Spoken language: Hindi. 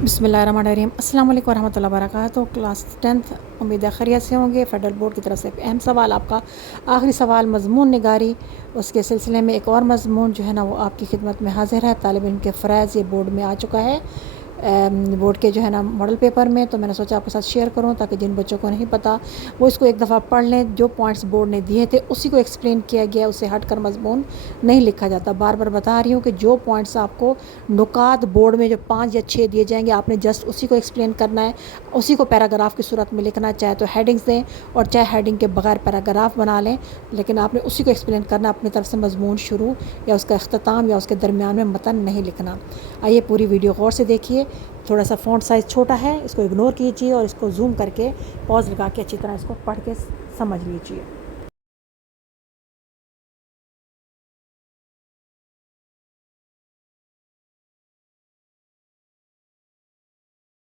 बिस्मिल्लाहिर्रहमानिर्रहीम अस्सलाम वालेकुम रहमतुल्लाहि व बरकातुहू। क्लास 10th, उम्मीद है खैरियत से होंगे। फेडरल बोर्ड की तरफ से अहम सवाल आपका आखिरी सवाल मज़मून निगारी, उसके सिलसिले में एक और मज़मून जो है ना वो आपकी खिदमत में हाजिर है। तालिब इल्म के फ़रज़ ये बोर्ड में आ चुका है, बोर्ड के जो है ना मॉडल पेपर में। तो मैंने सोचा आपके साथ शेयर करूं ताकि जिन बच्चों को नहीं पता वो इसको एक दफ़ा पढ़ लें। जो पॉइंट्स बोर्ड ने दिए थे उसी को एक्सप्लेन किया गया, उससे हट कर मज़मून नहीं लिखा जाता। बार बार बता रही हूँ कि जो पॉइंट्स आपको नुकात बोर्ड में जो 5 या 6 दिए जाएंगे आपने जस्ट उसी को एक्सप्लेन करना है, उसी को पैराग्राफ की सूरत में लिखना। चाहे तो हेडिंग्स दें और चाहे हेडिंग के बगैर पैराग्राफ बना लें, लेकिन आपने उसी को एक्सप्लेन करना। अपनी तरफ से मज़मून शुरू या उसका अख्ताम या उसके दरमियान में मतन नहीं लिखना। आइए पूरी वीडियो गौर से देखिए। थोड़ा सा फ़ॉन्ट साइज़ छोटा है, इसको इग्नोर कीजिए और इसको जूम करके पॉज लगा के अच्छी तरह इसको पढ़ के समझ लीजिए।